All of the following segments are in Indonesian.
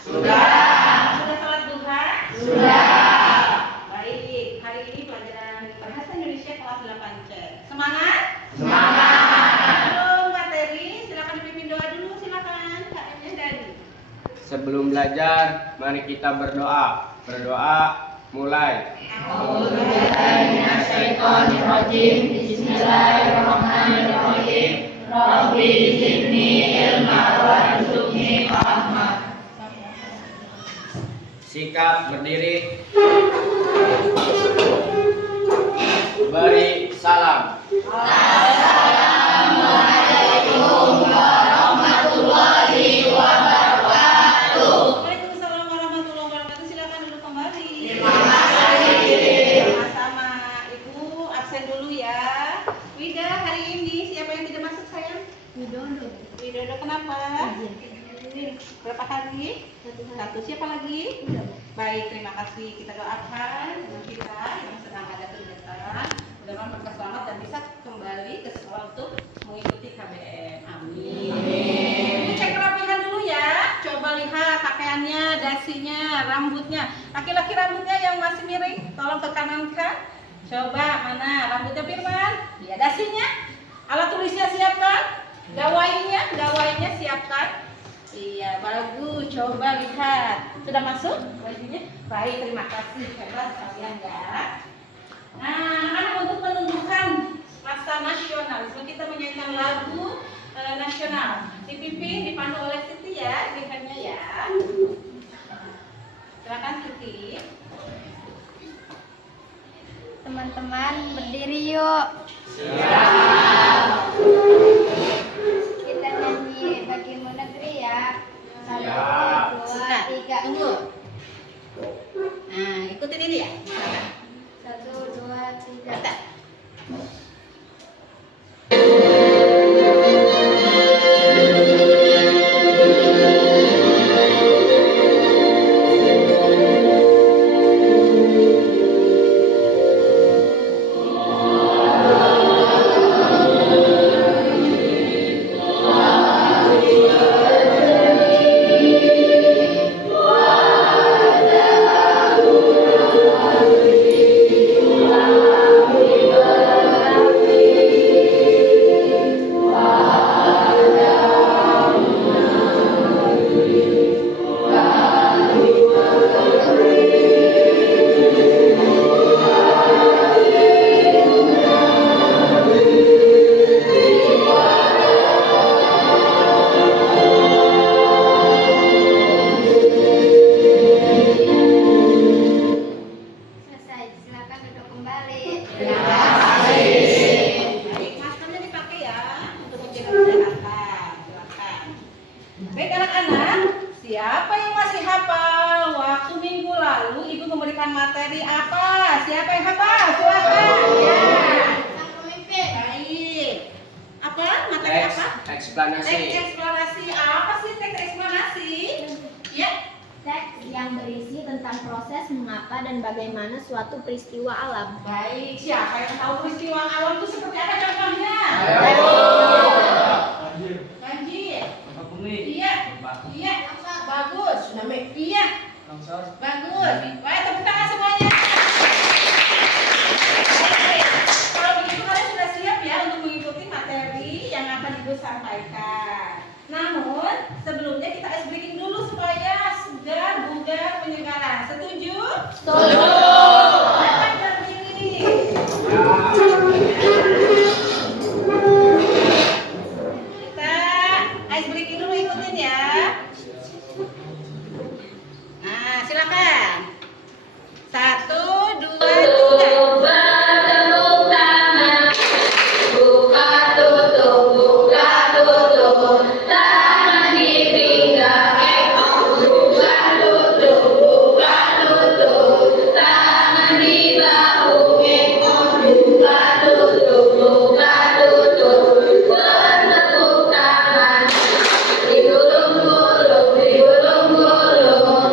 Sudah. Sudah salat duha? Sudah. Baik, hari ini pelajaran Bahasa Indonesia kelas 8C. Semangat? Semangat. Sebelum materi, silakan dipimpin doa dulu, silakan Kak Emnya dari. Sebelum belajar, mari kita berdoa. Berdoa, mulai. A'udzubillahiminasyaitonirrajim. Bismillahirrahmanirrahim. Rabbi zidni ilma warzuqni fahma. Sikap berdiri. Beri salam. Assalamualaikum warahmatullahi wabarakatuh. Waalaikumsalam warahmatullahi wabarakatuh. Silakan duduk kembali. Terima kasih. Sama-sama. Ibu absen dulu ya. Wida, hari ini siapa yang tidak masuk sayang? Widodo. Widodo, kenapa? Ini berapa hari? Satu. Siapa lagi? Baik, terima kasih. Kita doakan teman kita yang sedang ada kegiatan, mudah-mudahan mereka selamat dan bisa kembali ke sekolah untuk mengikuti KBM. Amin. Ini cek kerapihan dulu ya. Coba lihat pakaiannya, dasinya, rambutnya. Laki-laki rambutnya yang masih miring, tolong ke kanan kan. Coba mana rambutnya Firman? Ya, dasinya. Alat tulisnya siapkan. Gawainya siapkan. Iya, bagus. Coba lihat. Sudah masuk bajunya? Baik, terima kasih. Hebat kalian ya. Nah, anak-anak untuk menunjukkan rasa nasional, sebelum kita menyanyikan lagu nasional, dipimpin, dipandu oleh Siti ya, lihatnya ya. Silakan Siti. Teman-teman berdiri yuk. Kita nyanyi Bagimu Negeri ya. Satu, dua, tiga. Tunggu. Nah, ikutin ini ya. Silakan. Satu, dua, tiga. Kita. Selesai. Silakan duduk kembali. Baik, maskernya dipakai ya untuk menjaga kesehatan. Silakan. Baik anak-anak, siapa yang masih hafal waktu minggu lalu Ibu memberikan materi apa? Siapa yang hafal? Silakan. Ya. Sang pemimpin. Baik. Apa? Materi apa? Eksplanasi. Teks eksplorasi. Apa sih teks eksplorasi? Ya. Teks yang berisi tentang proses mengapa dan bagaimana suatu peristiwa alam. Baik. Siapa yang tahu peristiwa alam itu seperti apa contohnya? Banjir. Iya. Iya. Bagus. Iya. Bagus. Baik, tepuk tangan semuanya. Baik. Kalau begitu kalian sudah siap ya untuk mengikuti materi yang akan Ibu sampaikan. Namun, sebelumnya kita ice breaking dulu supaya segar, bugar, menyegarkan. Setuju? Setuju. Silakan berdiri. Kita ice breaking dulu, ikutin ya. Nah, silakan. 1, 2, 3.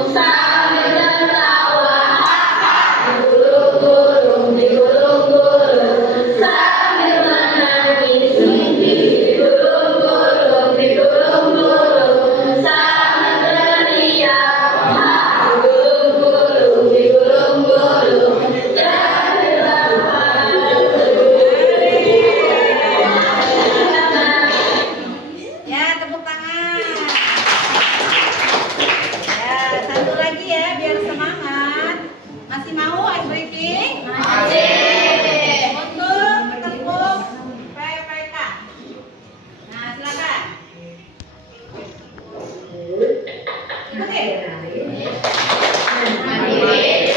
Sampai Masih mau ice breaking? Masih. Untuk bertepuk PPK. Nah, silakan. Ikutin. Mandiri,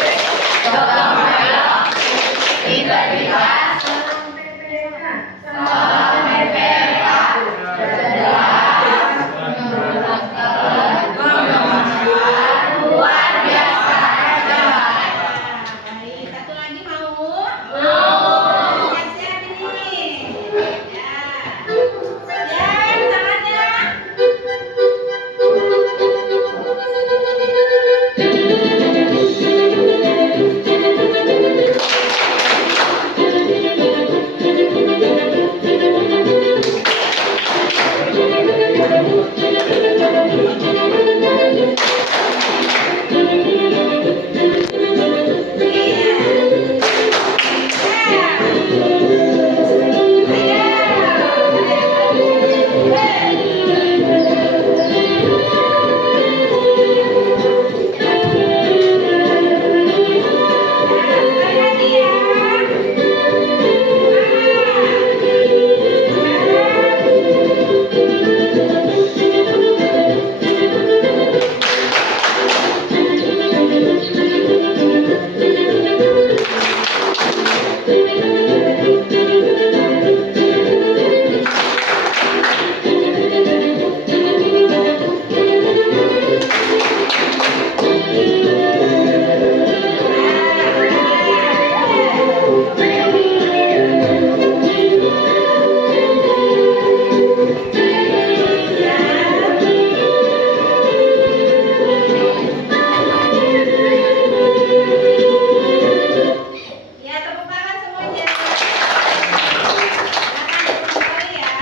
gotong royong, integritas, salam PPK, cerdas, bermanfaat, luar biasa hebat. Baik, satu lagi mau? Mau. Siap-siap ini. Ya. Ya, tangannya. Ya, tepuk tangan semuanya. Silakan kembali ya.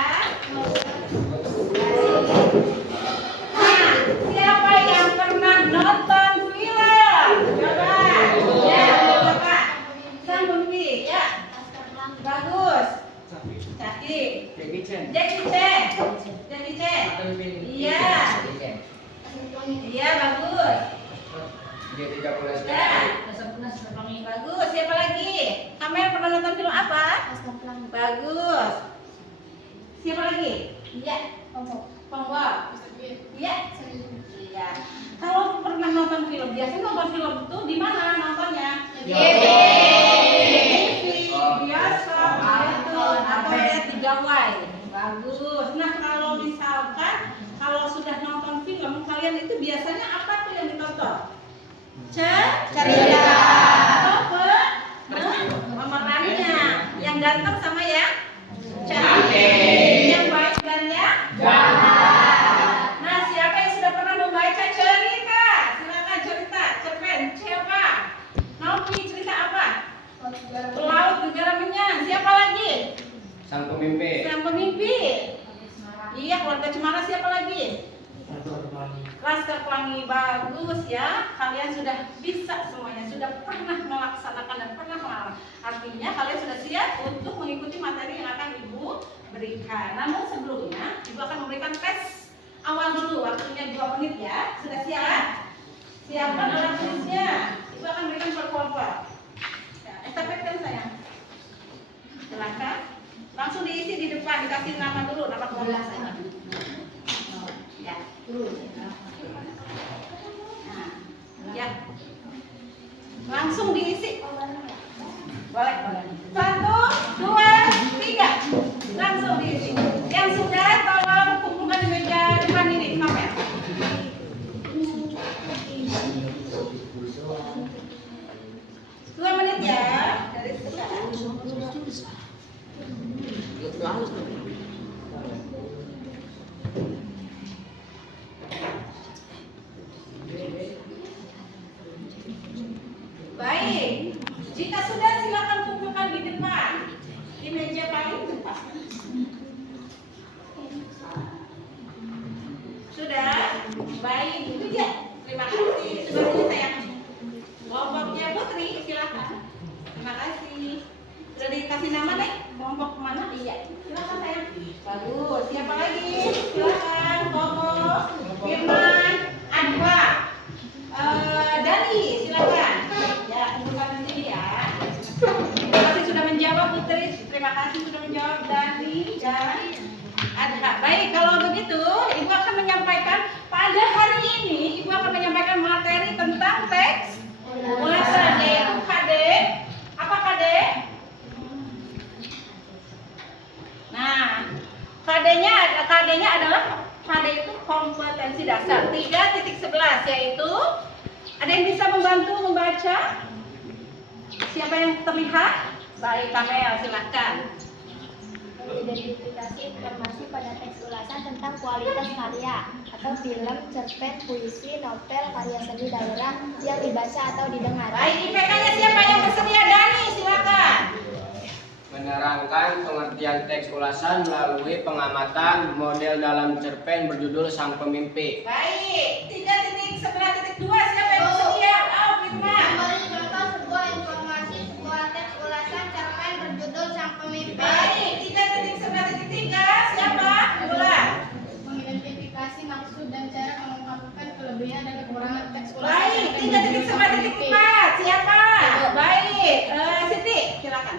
Nah, siapa yang pernah nonton film? Coba. Ya, coba. Sang pemimpin, ya. Bagus. Caki. Jackie Chan. Jackie Chan. Iya. Iya, bagus. Dia 13 Ya. Bagus. Siapa lagi? Amel pernah nonton film apa? Bagus. Siapa lagi? Iya. Ponggol. Iya. Iya. Kalau pernah nonton film, biasanya nonton film tuh di mana nontonnya? TV. Biasa, kartun, atau lihat di gawai. Bagus. Nah, kalau misalkan kalau sudah nonton film, kalian itu biasanya apa tuh yang ditonton? Cerita. Atau pemerannya yang ganteng sama yang cantik, yang baik dan yang jahat. Nah, siapa yang sudah pernah membaca cerita? Silakan cerita, cerpen. Siapa? Novi, cerita apa? Pelaut Negara Menyan. Siapa lagi? Sang pemimpin. Sang pemimpin. Iya, Keluarga Cemara. Siapa lagi? Laskar Pelangi. Bagus ya. Kalian sudah bisa semuanya, sudah pernah melaksanakan dan pernah mengalami. Artinya kalian sudah siap untuk mengikuti materi yang akan Ibu berikan. Namun sebelumnya Ibu akan memberikan tes awal dulu, waktunya 2 menit ya. Sudah siap? Siapkan alat tulisnya. Ibu akan berikan per kelompok. Ya, estafetkan sayang. Silakan. Langsung diisi di depan, dikasih nama dulu, nama kelompok saya. Ya. Nah, ya. Langsung diisi. Boleh, boleh. 1, 2, 3. Langsung diisi. Yang sudah tolong kumpulkan di meja depan ini, Novel. Dua menit ya. Dari sekarang. Baik, jika sudah silakan kumpulkan di depan di meja paling depan. Sudah, baik itu ya. Terima kasih. Sudah ini sayang. Kelompoknya Putri, silakan. Terima kasih. Sudah dikasih nama nih? Kelompok mana? Iya. Silakan sayang. Bagus. Siapa lagi? Silakan. Koko, Firman, Adwa, Dani, silakan. Ya, yang bisa membantu membaca? Siapa yang terlihat? Baik, Kamel, silakan. Mengidentifikasi informasi pada teks ulasan tentang kualitas karya atau film, cerpen, puisi, novel, karya seni daerah yang dibaca atau didengar. Baik, IPK-nya siapa yang bersedia? Dani, silakan. Menerangkan pengertian teks ulasan melalui pengamatan model dalam cerpen berjudul Sang Pemimpi. Baik, 3.11.2 siapa yang bersedia? Oh, Firman. Memberi contoh sebuah informasi sebuah teks ulasan cerpen berjudul Sang Pemimpi. Baik, 3.11.3 siapa? Bulan. Mengidentifikasi maksud dan cara mengungkapkan kelebihan dan kekurangan teks ulasan. Baik, 3.11.4 siapa? Baik, Siti, silakan.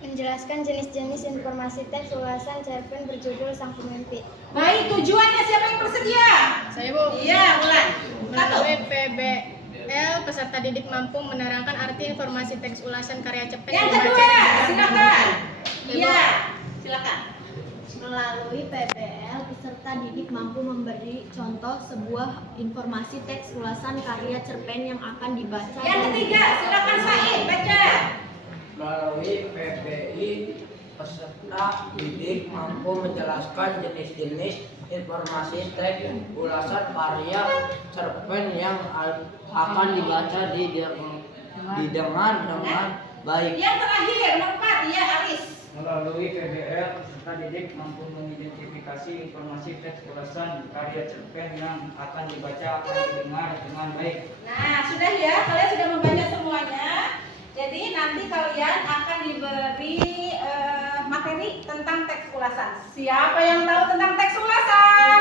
Menjelaskan jenis-jenis informasi teks ulasan cerpen berjudul Sang Pemimpi. Baik, tujuannya siapa yang bersedia? Saya Bu. Iya, Bulan. Melalui PBL, peserta didik mampu menerangkan arti informasi teks ulasan karya cerpen. Yang kedua, silakan. Iya, silakan. Melalui PBL, peserta didik mampu memberi contoh sebuah informasi teks ulasan karya cerpen yang akan dibaca. Yang ketiga, silakan Said baca. Melalui PBI, peserta didik mampu menjelaskan jenis-jenis informasi teks ulasan karya cerpen yang akan dibaca didengar dengan baik. Yang terakhir, nomor 4, ya Aris. Melalui PBL, peserta didik mampu mengidentifikasi informasi teks ulasan karya cerpen yang akan dibaca atau didengar dengan baik. Nah, sudah ya, kalian sudah membaca semuanya. Jadi nanti kalian akan diberi materi tentang teks ulasan. Siapa yang tahu tentang teks ulasan?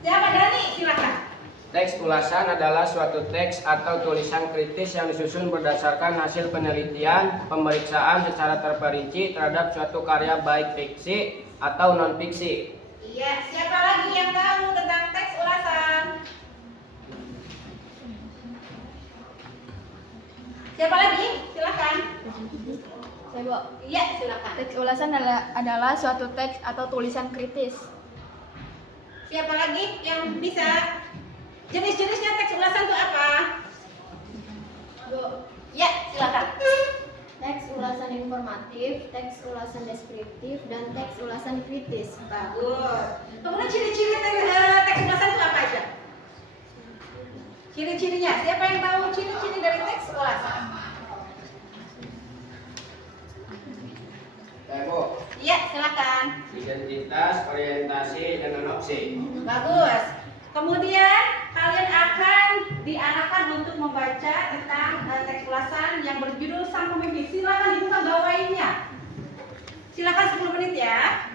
Siapa? Dani, silakan. Teks ulasan adalah suatu teks atau tulisan kritis yang disusun berdasarkan hasil penelitian, pemeriksaan secara terperinci terhadap suatu karya baik fiksi atau non-fiksi. Iya, siapa lagi yang tahu tentang teks ulasan? Siapa lagi? Silakan. Saya Bu. Iya, silakan. Teks ulasan adalah suatu teks atau tulisan kritis. Siapa lagi yang bisa? Jenis-jenisnya teks ulasan itu apa? Bu. Ya, silakan. Teks ulasan informatif, teks ulasan deskriptif, dan teks ulasan kritis. Bagus. Kemudian ciri-ciri teks ulasan itu apa aja? Ciri-cirinya, siapa yang tahu ciri-ciri dari teks ulasan? Bu, Iya, silakan. identitas, orientasi, dan non-opsi. Bagus. Kemudian kalian akan diarahkan untuk membaca tentang teks ulasan yang berjudul Sang Pemimpi. Silakan dibuka gawainya. Silakan 10 menit ya.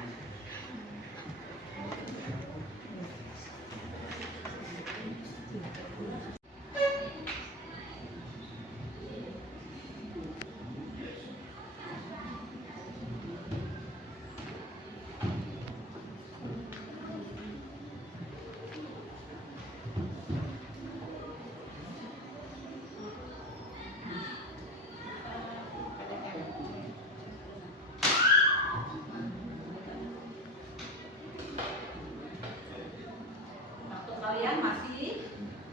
Waktu kalian masih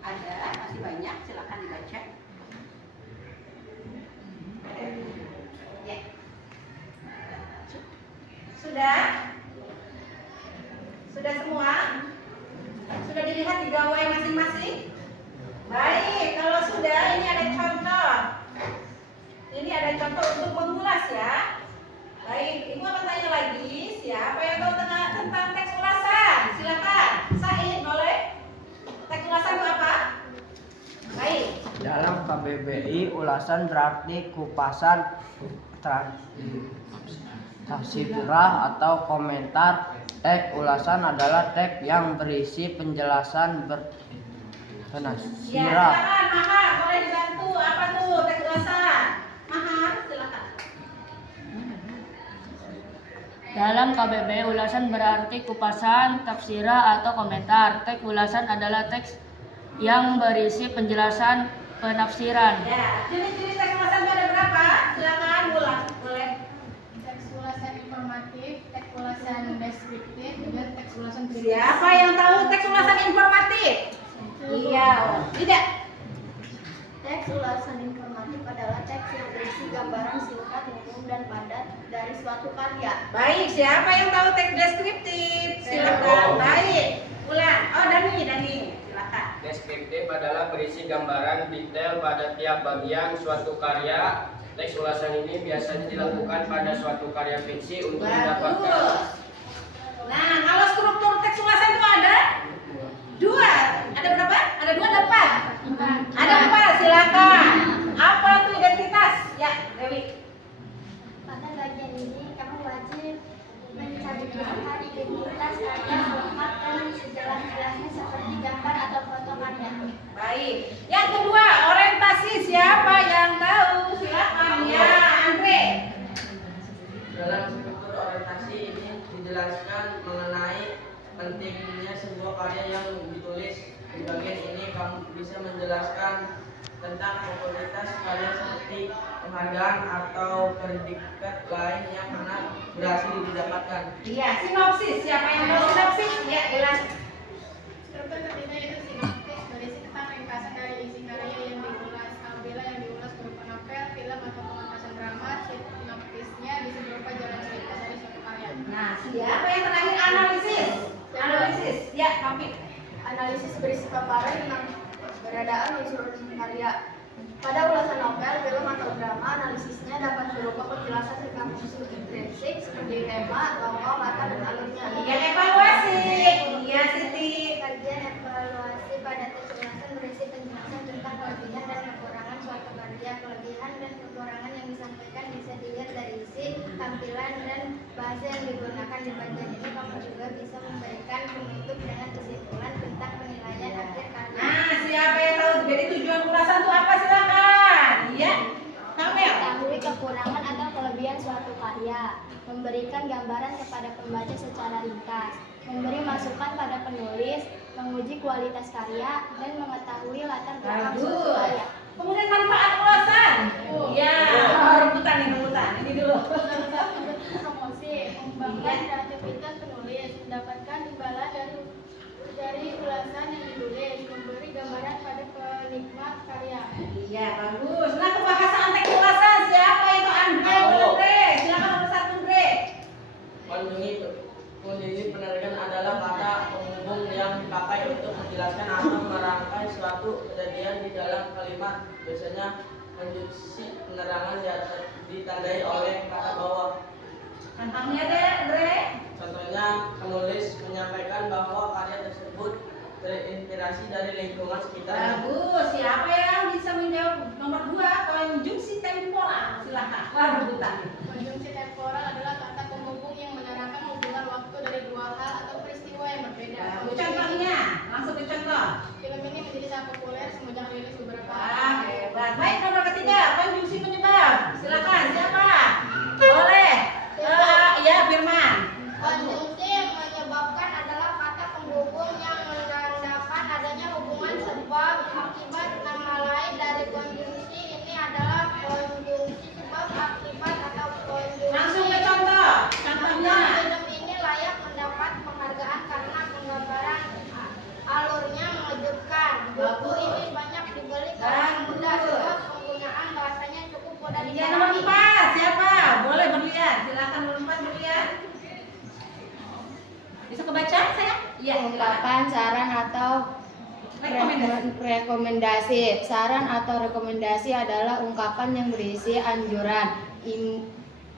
ada, masih banyak, silakan dibaca. Ya. Sudah? Sudah semua? Sudah dilihat di gawai masing-masing? Baik, kalau sudah ini ada contoh. Ini ada contoh untuk mengulas ya. Baik, Ibu akan tanya lagi, siapa yang tahu tentang teks ulasan? Silakan. Said, boleh? Teks ulasan itu apa? Baik. Dalam KBBI, ulasan berarti kupasan, tafsirah atau komentar. Teks ulasan adalah teks yang berisi penjelasan Ya, penafsiran. silakan. Mahar, boleh dibantu. Apa tuh teks ulasan? Mahar, silakan. Dalam KBBI, ulasan berarti kupasan, tafsirah, atau komentar. Teks ulasan adalah teks yang berisi penjelasan penafsiran. Ya, jenis-jenis teks ulasan itu ada berapa? Silakan ulang, boleh. Teks ulasan informatif, teks ulasan deskriptif, dan teks ulasan kritis. Siapa yang tahu teks ulasan informatif? Iya, tidak. Teks ulasan informatif adalah teks yang berisi gambaran singkat, umum, dan padat dari suatu karya. Baik, siapa yang tahu teks deskriptif? Silakan. Baik. Ulang. Oh, Dani, silakan. Deskriptif adalah berisi gambaran detail pada tiap bagian suatu karya. Teks ulasan ini biasanya dilakukan pada suatu karya fiksi untuk mendapatkan. Bagus. Nah, kalau struktur teks ulasan itu ada dua. Ada berapa? Ada dua, ada empat? Ada empat, silakan. Apa itu identitas? Ya, Dewi. Pada bagian ini, kamu wajib mencantumkan identitas karya lengkap dan sejelas-jelasnya seperti gambar atau foto karya. Baik. Yang kedua, orientasi. Siapa yang tahu? Silakan. Ya, Andre. Dalam struktur orientasi ini dijelaskan mengenai pentingnya sebuah karya yang ditulis. Di bagian ini kamu bisa menjelaskan tentang komoditas karya seperti penghargaan atau predikat lain yang mana berhasil didapatkan. Iya, sinopsis. Siapa yang tahu sinopsis? Ya, jelas. Struktur ketiga yaitu sinopsis, berisi tentang ringkasan dari isi karya yang diulas. Apabila yang diulas berupa novel, film, atau pementasan drama, sinopsisnya bisa berupa jalan cerita dari suatu karya. Nah, siapa yang terakhir analisis? Analisis. Ya, Kapit. Analisis berisi paparan tentang keberadaan unsur karya. Pada ulasan novel, film, atau drama, analisisnya dapat berupa penjelasan tentang unsur intrinsik seperti tema, tokoh, latar, dan alurnya. Iya, evaluasi. Iya, Siti. Kajian evaluasi pada teks ulasan berisi penjelasan tentang kelebihan dan kekurangan suatu karya. Kelebihan dan kekurangan yang disampaikan bisa dilihat dari isi, tampilan, dan bahasa yang digunakan. Di bagian ini kamu juga bisa memberikan penutup dengan kesimpulan tentang penilaian akhir karya. Nah, siapa yang tahu? Jadi tujuan ulasan itu apa? Silakan. Iya. Kamel. Mengetahui kekurangan atau kelebihan suatu karya, memberikan gambaran kepada pembaca secara ringkas, memberi masukan pada penulis, menguji kualitas karya, dan mengetahui latar belakang suatu Bagus. karya. Kemudian manfaat ulasan. Iya. Rebutan nih, rebutan. Ini dulu. Promosi, mengembangkan kreativitas penulis, mendapatkan imbalan dari ulasan yang ditulis, memberi gambaran pada penikmat karya. Iya, bagus. Nah, kebahasan teks ulasan. Siapa itu? Andre. Andre. Silakan nomor 1, Andre. Kondisi penerangan adalah kata penghubung yang dipakai untuk menjelaskan atau merangkai suatu kejadian di dalam kalimat. Biasanya konjungsi penerangan ditandai oleh kata bawah. Contohnya deh, Andre. Contohnya, penulis menyampaikan bahwa karya tersebut terinspirasi dari lingkungan sekitar. Bagus. Siapa yang bisa menjawab nomor 2? Konjungsi temporal. Silakan. Wah, rebutan. Konjungsi temporal adalah kata penghubung yang menerangkan hubungan waktu dari dua hal atau peristiwa yang berbeda. Bagus. Contohnya, langsung dicontoh. Film ini menjadi sangat populer semenjak rilis beberapa Wah, hebat. Baik, nomor ketiga, konjungsi penyebab. Silakan, siapa? Boleh. Ya, Firman. Konjungsi yang menyebabkan adalah kata penghubung yang menandakan adanya hubungan sebab akibat. Nama lain dari konjungsi ini adalah konjungsi sebab akibat atau konjungsi. Langsung ke contoh. Contohnya. Film ini layak mendapat penghargaan karena penggambaran alurnya mengejutkan. Buku ini banyak dibeli karena mudah sebab penggunaan bahasanya cukup mudah Iya, nomor 4. Siapa? Boleh berlian. Silakan nomor 4 berlian. Bisa kebaca saya? Iya, silakan. Ungkapan, saran, atau rekomendasi. Saran atau rekomendasi adalah ungkapan yang berisi anjuran,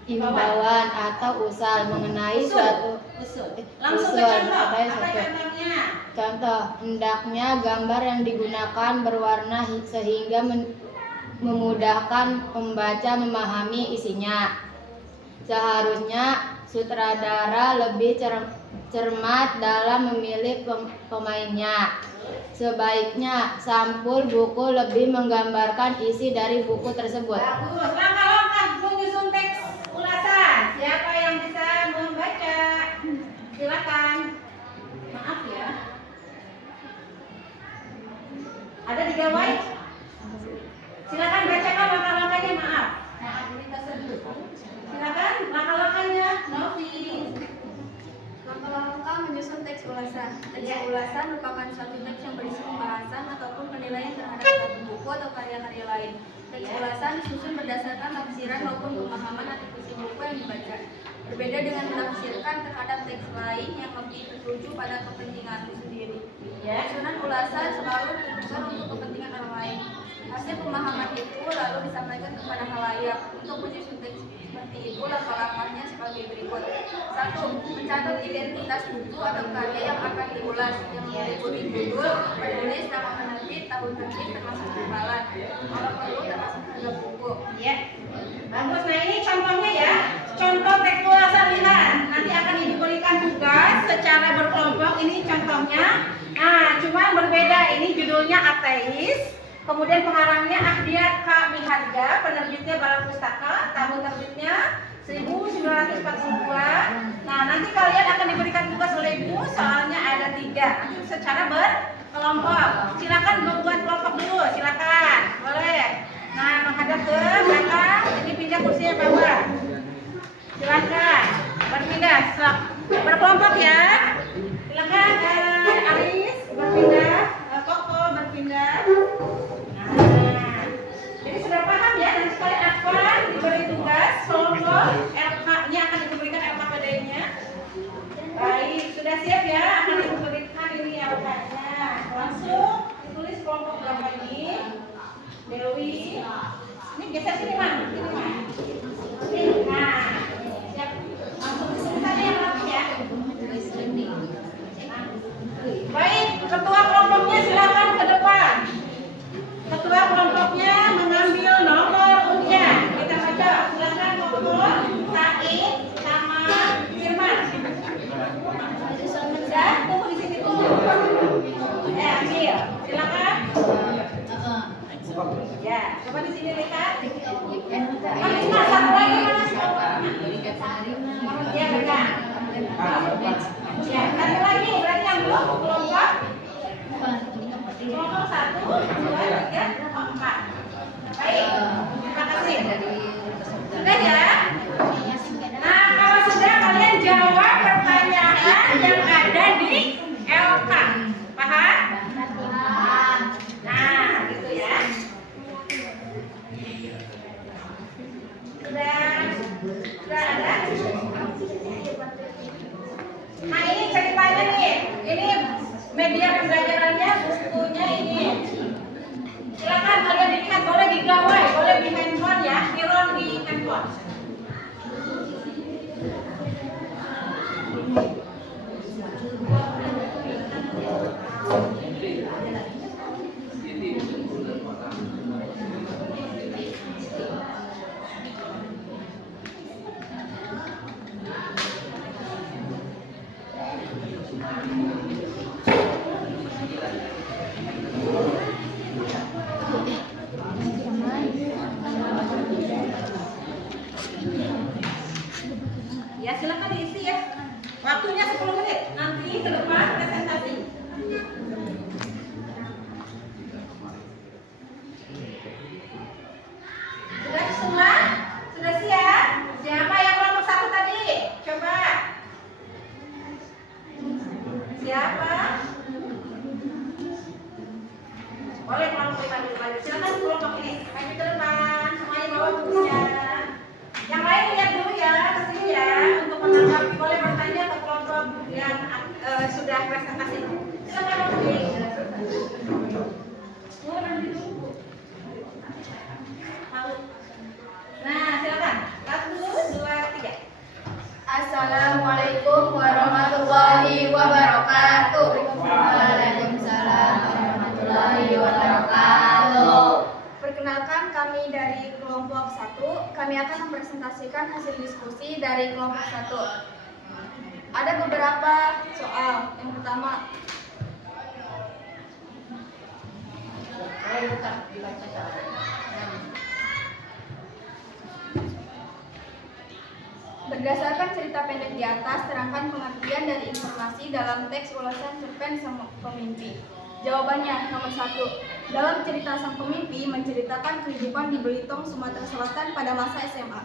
imbauan, atau usul mengenai suatu Usul. Langsung ke usul. contoh. Apa Apa contohnya? Contoh, hendaknya gambar yang digunakan berwarna sehingga memudahkan pembaca memahami isinya. Seharusnya sutradara lebih cermat dalam memilih pemainnya. Sebaiknya sampul buku lebih menggambarkan isi dari buku tersebut. Bagus. Langkah-langkah menyusun teks ulasan. Siapa yang bisa membaca? Silakan. Maaf ya. Ada digawai? Silakan bacakan langkah-langkahnya. Maaf. Maaf, ini tersebut. Silakan langkah-langkahnya. Novi. Langkah-langkah menyusun teks ulasan. Teks ulasan merupakan suatu teks yang berisi pembahasan ataupun penilaian terhadap suatu buku. buku atau karya-karya lain. Teks ulasan disusun berdasarkan tafsiran maupun pemahaman atas isi buku yang dibaca. Berbeda dengan menafsirkan terhadap teks lain yang lebih tertuju pada kepentingan sendiri. Susunan ulasan selalu ditujukan untuk kepentingan orang lain. Hasil pemahaman itu lalu disampaikan kepada khalayak. Untuk menyusun teks seperti itu, langkah-langkahnya sebagai berikut. 1. Mencatat identitas buku atau karya yang akan diulas, yang meliputi judul, penulis, nama penerbit, tahun terbit, termasuk imbalan. Kalau perlu termasuk harga buku. Ya. Bagus. Nah, ini contohnya ya. Contoh teks ulasan, lihat. Nanti akan diberikan tugas secara berkelompok. Ini contohnya. Nah, cuma berbeda. Ini judulnya ateis. Kemudian pengarangnya Ahdiyat K. Miharja, penerbitnya Balai Pustaka, tahun terbitnya 1942. Nah, nanti kalian akan diberikan tugas oleh Ibu, soalnya ada 3. Nanti secara berkelompok. Silakan membuat kelompok dulu, silakan. Boleh. Nah, menghadap ke belakang, ini pindah kursinya bawah. Silakan berpindah, berkelompok ya. Silakan Aris berpindah, Koko berpindah. Nah, jadi sudah paham ya, nanti kalian akan diberi tugas kelompok, LK-nya akan diberikan LKPD-nya. Baik, sudah siap ya, akan diberikan ini LK-nya. Langsung ditulis kelompok berapa ini. Dewi, ini geser sini Man, sini Man. Nah, siap. Langsung ditulis saja yang rapi ya. Baik, ketua kelompoknya silakan ke depan. Ketua kelompoknya mengambil nomor undian. Kita baca, silakan Koko, Said, sama Firman. Sudah, tunggu di sini tunggu. Ambil, silakan. Ya, coba di sini lihat. Mas, satu lagi Mas. Ya, benar. Ya, satu lagi berarti yang belum kelompok. Kelompok 1, 2, 3, 4. Baik, terima kasih. Sudah ya? Nah, kalau sudah kalian jawab pertanyaan yang ada di LK. Paham? Nah, gitu ya. Sudah ada? Nah, ini ceritanya nih. Ini media pembelajarannya, bukunya ini. Silakan kalian dilihat, boleh di gawai, boleh di handphone ya, kiron di handphone. Ya, silakan diisi ya. Waktunya 10 menit. Nanti ke depan presentasi. Sudah semua? Sudah siap? Siapa yang kelompok 1 tadi? Coba. Siapa? Boleh kelompok 5 dulu maju. Silakan kelompok ini. Maju ke depan. Semuanya bawa bukunya. Yang lain lihat dulu ya, ke sini ya, untuk menanggapi. Boleh bertanya ke kelompok yang sudah presentasi. Silakan Rofi. Nah, silakan. 1, 2, 3. Assalamualaikum warahmatullahi wabarakatuh. Waalaikumsalam warahmatullahi wabarakatuh. Perkenalkan, kami dari kelompok 1. Kami akan mempresentasikan hasil diskusi dari kelompok 1. Ada beberapa soal. Yang pertama, berdasarkan cerita pendek di atas, terangkan pengertian dari informasi dalam teks ulasan cerpen Sang Pemimpi. Jawabannya, nomor 1. Dalam cerita Sang Pemimpi menceritakan kehidupan di Belitung, Sumatera Selatan pada masa SMA.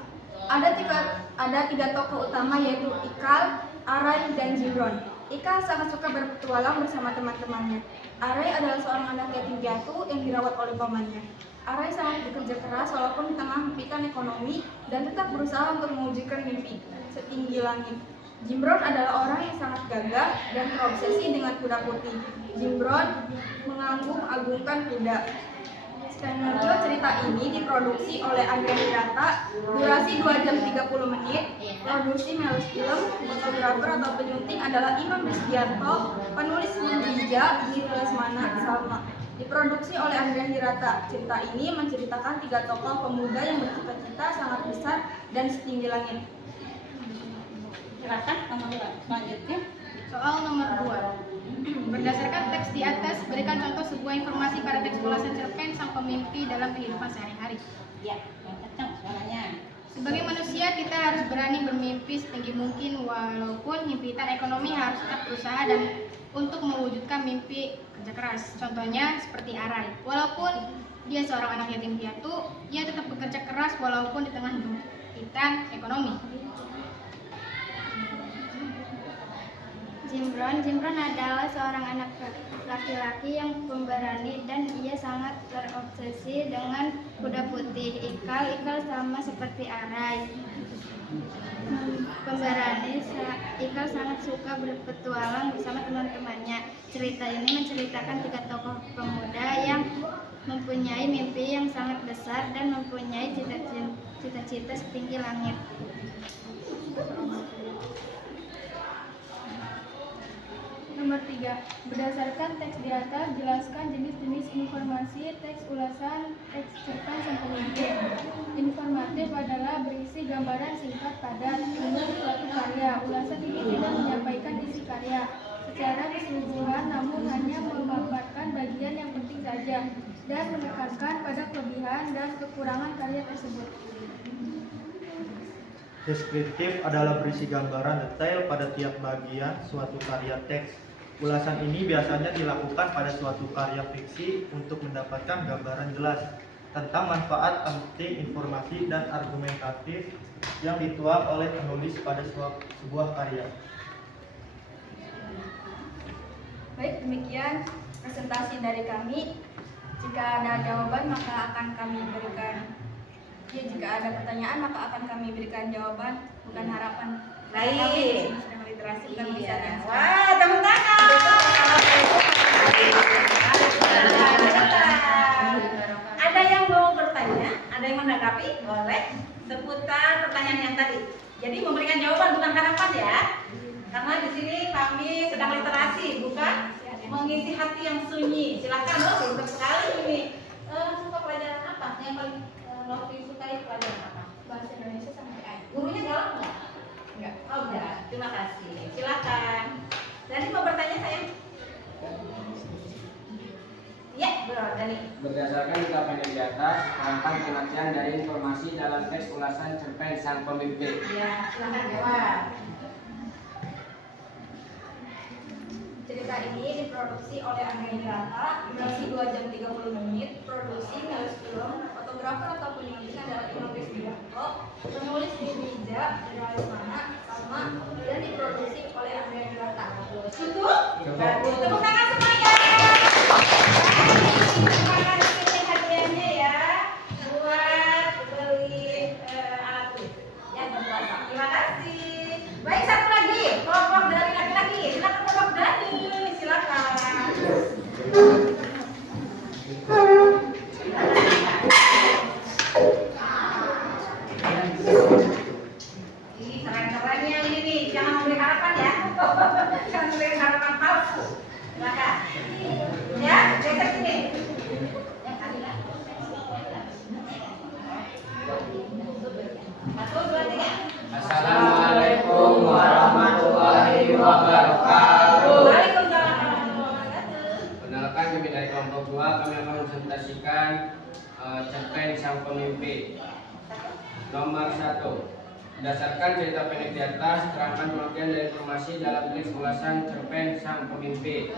Ada tiga tokoh utama, yaitu Ikal, Arai, dan Zibron. Ikal sangat suka berpetualang bersama teman-temannya. Arai adalah seorang anak yatim piatu yang dirawat oleh pamannya. Arai sangat bekerja keras walaupun di tengah impikan ekonomi dan tetap berusaha untuk mewujudkan mimpi setinggi langit. Jimbron adalah orang yang sangat gagah dan terobsesi dengan kuda putih. Jimbron mengagung-agungkan kuda. Skenario cerita ini diproduksi oleh Andrea Hirata, durasi 2 jam 30 menit, produksi Melus Film, fotografer atau penyunting adalah Imam Rizdianto, penulis Nurija Lesmana Salma. Diproduksi oleh Andrea Hirata. Cerita ini menceritakan 3 tokoh pemuda yang bercita-cita sangat besar dan setinggi langit. Silakan nomor 2. Selanjutnya. Soal nomor 2. Berdasarkan teks di atas, berikan contoh sebuah informasi pada teks ulasan cerpen sang pemimpi dalam kehidupan sehari-hari. Ya, yang kencang suaranya. Sebagai manusia, kita harus berani bermimpi setinggi mungkin walaupun himpitan ekonomi harus tetap berusaha dan untuk mewujudkan mimpi kerja keras. Contohnya seperti Arai. Walaupun dia seorang anak yatim piatu, ia tetap bekerja keras walaupun di tengah himpitan ekonomi. Jimbron adalah seorang anak laki-laki yang pemberani dan ia sangat terobsesi dengan kuda putih. Ikal sama seperti Arai. Pemberani, Ikal sangat suka berpetualang bersama teman-temannya. Cerita ini menceritakan 3 tokoh pemuda yang mempunyai mimpi yang sangat besar dan mempunyai cita-cita setinggi langit. Nomor 3. Berdasarkan teks di atas, jelaskan jenis-jenis informasi teks ulasan teks cerpen sang pemimpi. Informatif adalah berisi gambaran singkat padat menurut suatu karya. Ulasan ini tidak menyampaikan isi karya secara keseluruhan, namun hanya memaparkan bagian yang penting saja dan menekankan pada kelebihan dan kekurangan karya tersebut. Deskriptif adalah berisi gambaran detail pada tiap bagian suatu karya teks. Ulasan ini biasanya dilakukan pada suatu karya fiksi untuk mendapatkan gambaran jelas tentang manfaat penting informasi dan argumentatif yang dituang oleh penulis pada sebuah karya. Baik, demikian presentasi dari kami. Jika ada jawaban maka akan kami berikan. Jika ada pertanyaan maka akan kami berikan jawaban, bukan harapan. Baik. Kami sedang literasi bukan tulisan yang salah. Wah, tepuk tangan. Ada yang mau bertanya? Ada yang menanggapi? Boleh. Seputar pertanyaan yang tadi. Jadi memberikan jawaban bukan harapan ya. Karena di sini kami sedang literasi, bukan mengisi hati yang sunyi. Silakan loh, pintar sekali ini. Suka pelajaran apa? Yang paling Novi sukai pelajaran apa? Bahasa Indonesia sampai A. Gurunya galak nggak? Enggak. Oh enggak. Terima kasih. Silakan. Dani mau bertanya sayang? Ya, Bro Dani. Berdasarkan ungkapan yang di atas, terangkan pengertian dari informasi dalam teks ulasan cerpen sang pemimpi. Ya, silakan jawab. Cerita ini diproduksi oleh Andrea Hirata, durasi 2 jam 30 menit, produksi Melus Film, fotografer atau penulisnya adalah Imam Rizdianto, penulis Nurija Lesmana Salma, dan diproduksi oleh Andrea Hirata. Cukup? Bagus. Tepuk tangan semuanya. Terima kasih hadiahnya ya buat beli alat tulis ya berpuasa. Terima kasih. Baik, satu lagi kelompok dari laki-laki. Silakan kelompok Dani. Silakan. Ini keren-kerennya ini nih. Jangan memberi harapan ya. Jangan memberi harapan palsu. Silakan. Ya, geser sini. Satu, dua, tiga. Assalamualaikum warahmatullahi wabarakatuh. Waalaikumsalam warahmatullahi wabarakatuh. Perkenalkan, kami dari kelompok 2, kami akan presentasikan cerpen sang pemimpi. Nomor 1. Berdasarkan cerita pendek di atas, terangkan pengertian dari informasi dalam teks ulasan cerpen sang pemimpi.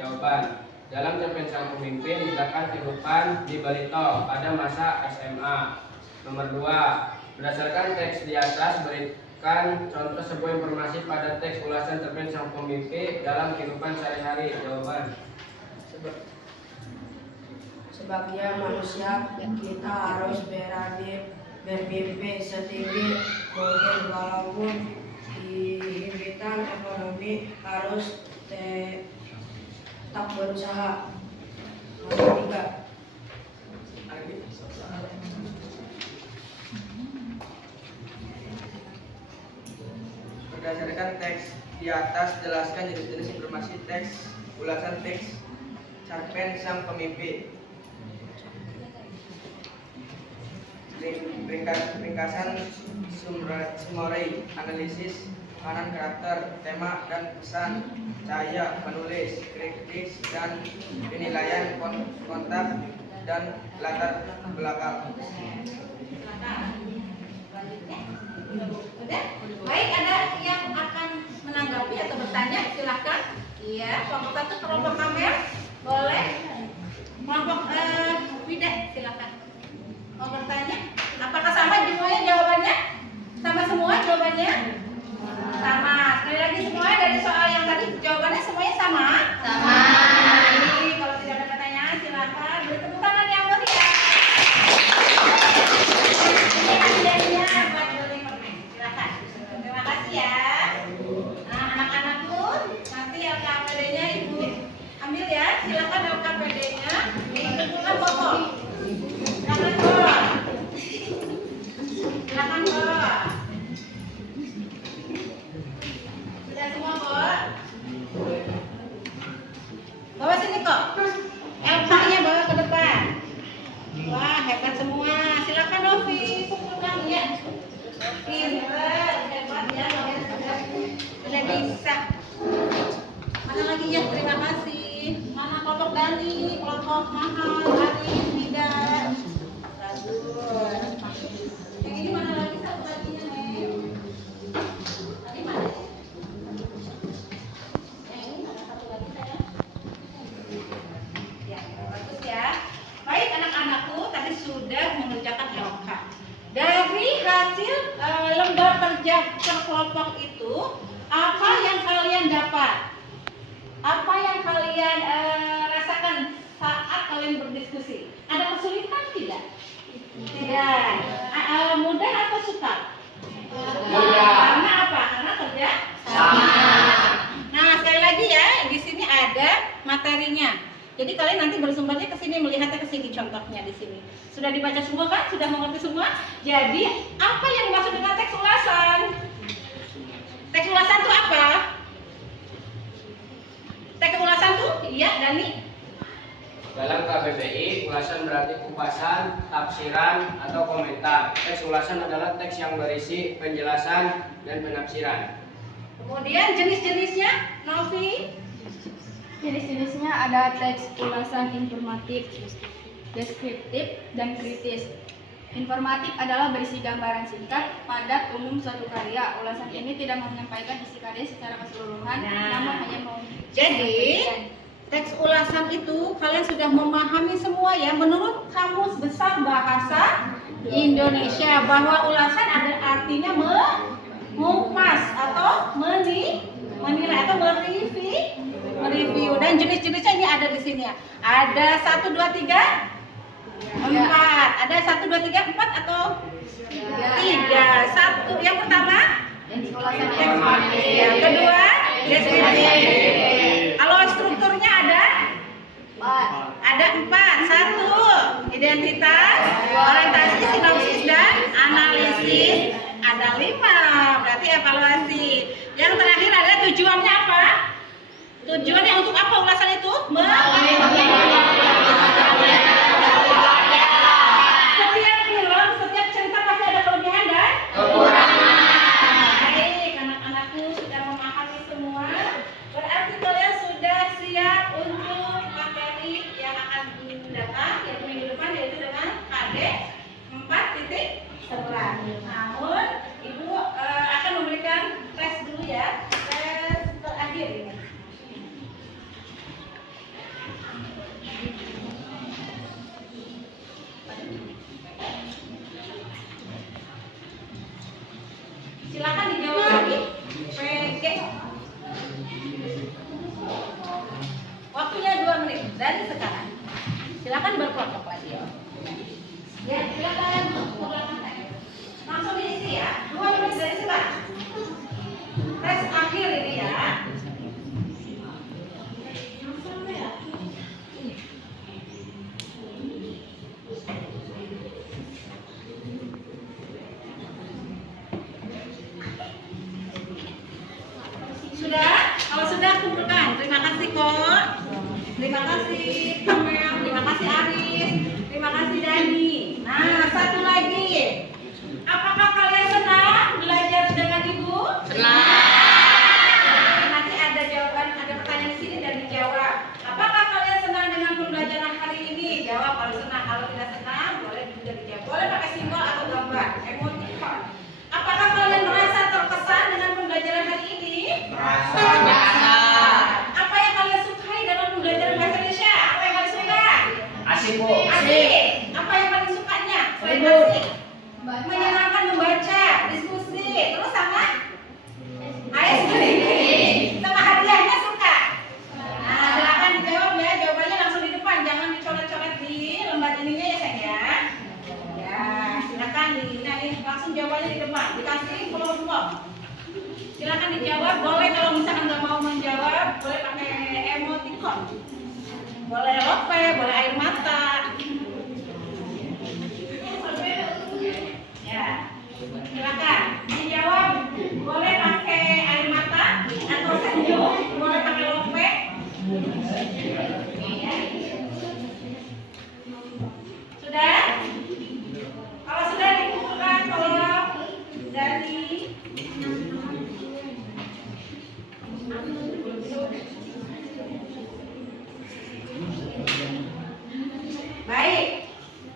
Jawaban. Dalam cerpen sang pemimpi menceritakan kehidupan di Barito pada masa SMA. Nomor 2. Berdasarkan teks di atas, berikan contoh sebuah informasi pada teks ulasan cerpen sang pemimpi dalam kehidupan sehari-hari. Jawaban. sebagai manusia kita harus bermimpi setinggi mungkin walaupun dihimpitan ekonomi harus tetap berusaha. Nomor 3. Berdasarkan teks di atas, jelaskan jenis-jenis informasi teks, ulasan teks, cerpen sang pemimpin. Ringkasan summary, analisis, kanan karakter, tema dan pesan, cahaya, penulis, kritis dan penilaian kontak dan latar belakang. Udah? Baik, ada yang akan menanggapi atau bertanya? Silakan. Iya, kelompok 1 kelompok Amel, boleh. Kelompok Wida, silakan. Mau bertanya? Apakah sama semuanya jawabannya? Sama semua jawabannya? Sama. Sekali lagi semuanya dari soal yang tadi jawabannya semuanya sama? Sama. Ini kalau tidak ada pertanyaan silakan beri tepuk tangan yang meriah. Ini hadiahnya buat building permen. Silakan. Terima kasih ya. Nah, anak-anakku nanti LKPD-nya Ibu ambil ya. Silakan LKPD-nya dikumpulkan pokok. Silakan bawa. Silakan bawa. Sudah semua bawa? Bawa sini kok. LK-nya bawa ke depan. Wah, hebat semua. Silakan Novi, kumpulkan ya. Pinter, hebat ya. Sudah bisa. Mana lagi ya? Terima kasih. Mana kelompok Dani, kelompok Mahal, Arif, Wida. Bagus. Yang ini mana lagi satu laginya nih? Tadi mana? Yang ini mana satu lagi saya? Ya, bagus ya. Baik anak-anakku, tadi sudah mengerjakan LK. Dari hasil lembar kerja kelompok itu, apa yang kalian dapat? Apa yang kalian rasakan saat kalian berdiskusi? Ada kesulitan tidak? Tidak. Mudah atau sukar? Karena apa? Karena kerja sama. Nah, sekali lagi ya, di sini ada materinya. Jadi kalian nanti bersumbernya ke sini, melihatnya ke sini, contohnya di sini. Sudah dibaca semua kan? Sudah mengerti semua? Jadi, apa yang dimaksud dengan teks ulasan? Teks ulasan itu apa? Teks ulasan itu, iya, Dani? Dalam KBBI, ulasan berarti kupasan, tafsiran, atau komentar. Teks ulasan adalah teks yang berisi penjelasan dan penafsiran. Kemudian jenis-jenisnya, Novi? Jenis-jenisnya ada teks ulasan informatif, deskriptif, dan kritis. Informatif adalah berisi gambaran singkat, padat, umum suatu karya. Ulasan ini tidak menyampaikan isi karya secara keseluruhan, namun hanya Jadi, teks ulasan itu kalian sudah memahami semua ya. Menurut Kamus Besar Bahasa Indonesia, bahwa ulasan ada artinya mengupas atau menilai atau mereview. Dan jenis-jenisnya ini ada di sini ya. Ada 1, 2, 3, 4. Ada 1, 2, 3, 4 atau 3. Satu, yang pertama yang kedua deskriptif. Kalau strukturnya ada 4. 1 identitas, orientasi, sinopsis dan analisis. Ada 5, berarti evaluasi. Yang terakhir ada tujuannya apa? Tujuannya untuk apa ulasan itu? Setiap film, setiap cerita pasti ada kelebihan dan kekurangan. Baik, anak-anakku sudah memahami semua. Berarti kalian sudah siap untuk materi yang akan datang, yaitu minggu depan, yaitu dengan KD 4.11. Namun, Ibu akan memberikan tes dulu ya, tes terakhir ini. Tiko. Terima kasih Kamel, terima kasih Aris, terima kasih Dani. Nah, satu lagi. Apakah kalian senang belajar dengan Ibu? Senang. Nanti ada jawaban, ada pertanyaan di sini dan dijawab. Apakah kalian senang dengan pembelajaran hari ini? Jawab kalau senang. Kalau tidak senang, boleh juga dijawab. Boleh pakai simbol atau gambar, emoticon. Apakah kalian merasa terkesan dengan pembelajaran hari ini? Merasa. Apa yang kalian sukai dalam pembelajaran bahasa Indonesia? Apa yang kalian suka? Asik Bu. Asik. Apa yang paling sukanya? Selain asik. Menyenangkan membaca, diskusi, terus sama? ASD. Sama hadiahnya suka? Nah, silakan dijawab ya. Jawabannya langsung di depan, jangan dicoret-coret di lembar ininya ya sayang ya. Ya, silakan langsung jawabannya di depan. Dikasih peluang. Silakan dijawab. Boleh kalau misalkan nggak mau menjawab, boleh pakai emoticon. Boleh lope, boleh air mata. Ya, silakan dijawab. Boleh pakai air mata atau senyum, boleh pakai lope. Ya. Sudah? Kalau sudah dikumpulkan, tolong dari baik,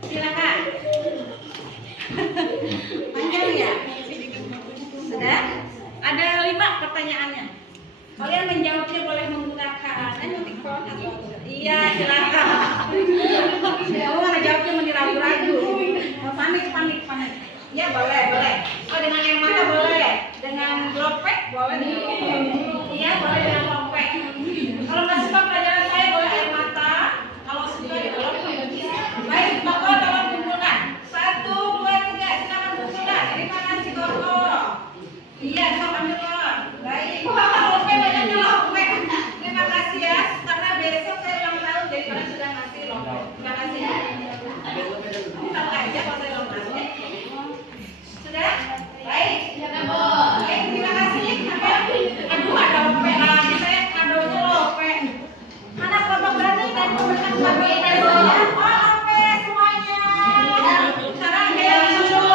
silakan. Panjang ya? Sudah? Ada 5 pertanyaannya. Kalian menjawabnya boleh menggunakan emoticon atau iya, silakan. Kamu mana jawabnya ragu-ragu. Panik. Iya, boleh. Oh, dengan air mata boleh. Dengan lopek boleh. Iya, boleh dengan lopek. Kalau nggak suka pelajaran saya boleh air mata. Kalau suka ya lopek. Baik, Toko tolong kumpulkan. 1, 2, 3, silakan kumpulkan. Terima kasih Toko. Iya, sok ambil Toko. Baik. Lopek banyaknya lopek. Terima kasih ya. Karena besok saya ulang tahun, jadi kalian sudah ngasih lopek. Terima kasih. Tahu aja kalau saya ulang tahun. Sudah? Baik. Baik, terima kasih. Aduh, ada lope lagi. Saya kadonya lope. Mana kelompok berani dan pemerintah kami dari saya? Oh, lope semuanya. Sekarang kayak dulu.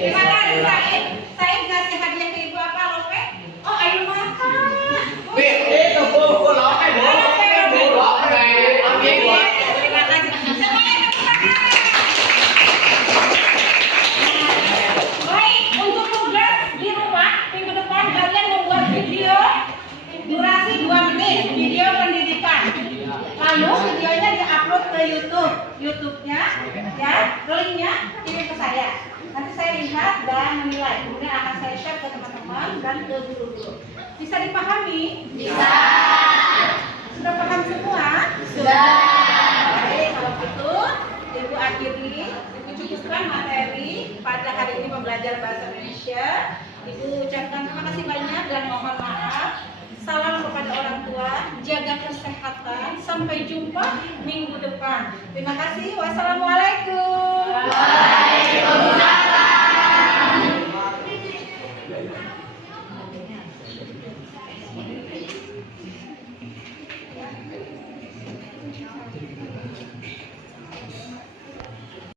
Terima kasih, Said. Said ngasih hadiah ke ibu apa, lope? Oh, air mata. Itu Bu lope Bu. Bu lope. Ambil Bu. Terima kasih. Semuanya tepuk tangan. Baik, untuk tugas di rumah minggu depan kalian membuat video durasi 2 menit, video pendidikan. Lalu videonya diupload ke YouTube-nya, ya, linknya kirim ke saya. Nanti saya lihat dan menilai. Kemudian akan saya share ke teman-teman dan ke guru-guru. Bisa dipahami? Bisa. Sudah paham semua? Sudah. Baik, kalau gitu, Ibu akhiri, Ibu cukupkan materi pada hari ini belajar bahasa Indonesia. Ibu ucapkan terima kasih banyak dan mohon maaf. Salam kepada orang tua, jaga kesehatan. Sampai jumpa minggu depan. Terima kasih. Wassalamualaikum. Waalaikumsalam.